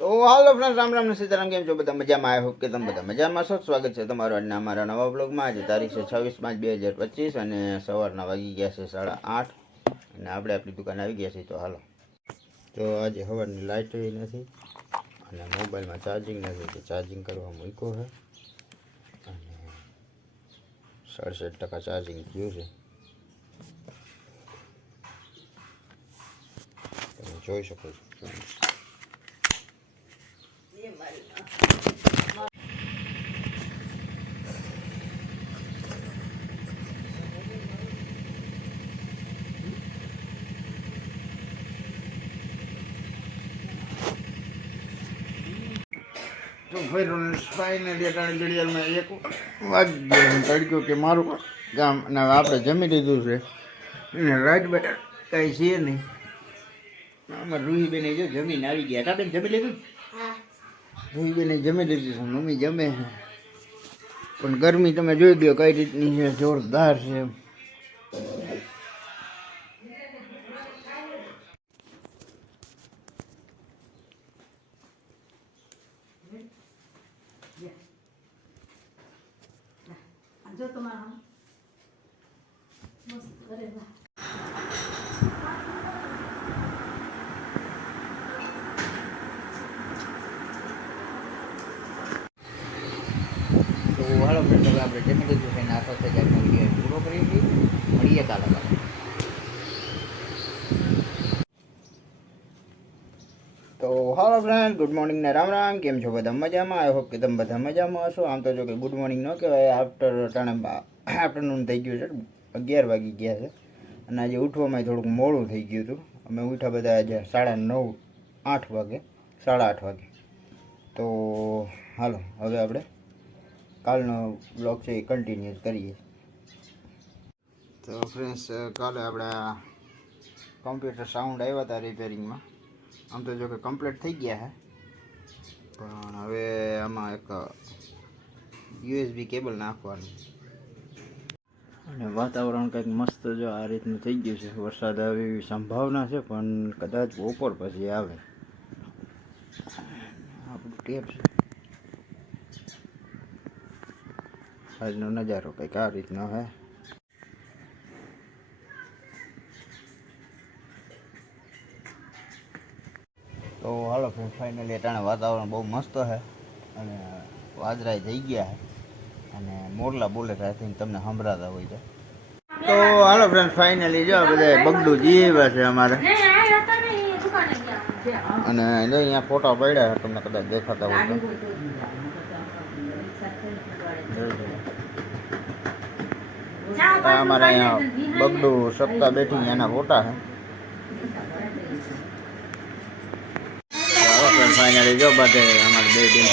તો હાલો ફ્રેન્ડ, રામ રામ ને સીતારામ. કેમ છો બધા? મજામાં? આઈ હોપ કે તમે બધા મજામાં છો. સ્વાગત છે તમારું આજના અમારા નવા બ્લોગમાં. આજે તારીખ છે 26/5/2025 અને સવારના વાગી ગયા છે 8:30 અને આપણે આપણી દુકાન આવી ગયા છીએ. તો હાલો, તો આજે સવારની લાઇટ નથી અને મોબાઈલમાં ચાર્જિંગ નથી, તો ચાર્જિંગ કરવા મૂક્યો છે અને 67% ચાર્જિંગ થયું છે. તમે જોઈ શકો છો ફ્રેન્ડ્સ. તો ફાઇનલી ઘડિયાળમાં 1 વાગી ગયો તડક્યો કે મારું ગામ અને આપણે જમી લીધું છે અને રાત બેટા કાંઈ છે નહીં. અમારે રૂહીબેને જો જમીને આવી ગયા. કાબેન જમી લીધું? રૂહીબેને જમી લીધું છે, મમ્મી જમે છે. પણ ગરમી તમે જોઈ લો કઈ રીતની છે, જોરદાર છે. જો તમારા મસ્ત અરે વાહ. તો હાલો ફ્રેન્ડ, હવે આપણે જમી લીધું છે અને આ સાથે જ આજનો વિડીયો પૂરો કરીએ છીએ. મળીએ કાલે. તો હાલો ફ્રેન્ડ, ગુડ મોર્નિંગ ને રામ રામ. કેમ છો બધા? મજામાં? આઈ હોપ કે તમે બધા મજામાં હશો. આમ તો જો કે ગુડ મોર્નિંગ ન કહેવાય, આફ્ટરનૂન થઈ ગયું છે, 11 વાગી ગયા છે અને આજે ઉઠવામાં થોડુંક મોડું થઈ ગયું હતું. અમે ઉઠ્યા બધા આજે 9:30 8 વાગે, 8:30 વાગે. તો હાલો, હવે આપણે કાલનો બ્લોગ છે એ કન્ટિન્યુ કરીએ. તો ફ્રેન્ડ્સ, કાલે આપણે કમ્પ્યુટર સાઉન્ડ આવ્યા હતા રિપેરિંગમાં. આમ તો જો કે કમ્પ્લીટ થઈ ગયા છે, પણ હવે આમાં એક USB કેબલ નાખવાનું અને વાતાવરણ કંઈક મસ્ત જો આ રીતનું થઈ ગયું છે. વરસાદ આવે એવી સંભાવના છે, પણ કદાચ બપોર પછી આવે. આપણું ટેપ છે. આજનો નજારો કંઈક આ રીતનો છે. તો હાલો ફ્રેન્ડ, ફાઇનલી અટાણે વાતાવરણ બહુ મસ્ત છે અને વાદળાઈ થઈ ગયા છે અને મોરલા બોલે છે. આઈ થિંક તમને સંભળાતા હોય છે. તો હાલો ફ્રેન્ડ, ફાઇનલી જો બધા બગડું જીવ્યા છે અમારે અને જો અહીંયા ફોટા પડ્યા છે, તમને કદાચ દેખાતા હોય તો. અમારે અહીંયા બગડું સપ્તાહ બેઠી એના ફોટા છે. ફાઇનલી જો બધે અમારે 2 દિન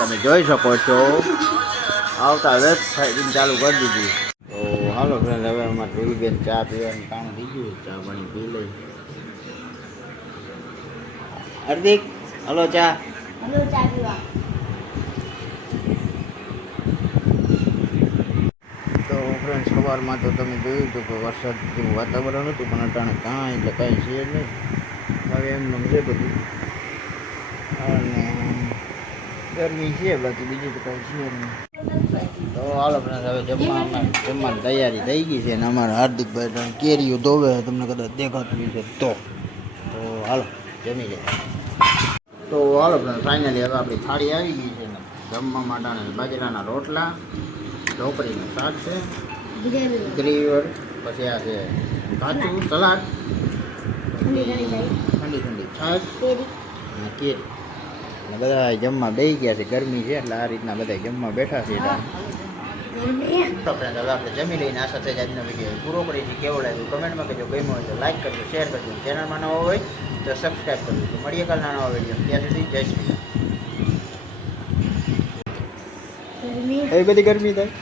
તમે જોઈ શકો છો. આવતા વેબ ફાઇટિંગ ચાલુ કરી દીધી. તો હાલો ફ્રેન્ડ, હવે અમારે રૂહીબેન ચા પીવાનું કામ થઈ ગયું. ચા પાણી પી લઈ. હાર્દિક, હલો ચા. તો ફ્રેન્ડ, સવારમાં તો તમે જોયું હતું કે વરસાદ જેવું વાતાવરણ હતું, પણ અટાણે કાંઈ એટલે કાંઈ છે નહીં. હવે એમ છે બધું અને ગરમી છે, બાકી બીજું તો કાંઈ છે નહીં. તો હાલો ફ્રેન્ડ, હવે જમવાની તૈયારી થઈ ગઈ છે અને અમારા હાર્દિકભાઈ કેરીઓ ધોવે, તમને કદાચ દેખાતું છે તો હાલો જમી લે. તો હાલો ફ્રેન્ડ, ફાઇનલી હવે આપણી થાળી આવી ગઈ છે. જમવા માટે બાજરાના રોટલા, ઢોકળીનું શાક છે, ગ્રેવી, પછી આ છે કાચું સલાડ, ઠંડી છાશ અને કેરી. અને બધા જમવા બેસી ગયા છે. ગરમી છે એટલે આ રીતના બધા જમવા બેઠા છે. તો ફ્રેન્ડ, હવે આપણે જમી લઈને આ સાથે જ આજનો વિડીયો પૂરો કરીએ. કેવો લાગ્યું કમેન્ટમાં કહેજો. ગમ્યો હોય તો લાઈક કરજો, શેર કરજો, ચેનલમાં નવો હોય તો સબસ્ક્રાઈબ કરજો. તો મળીએ કાલના નવા વિડીયો. ત્યાં સુધી જય શ્રી રામ. એવી બધી ગરમી થાય.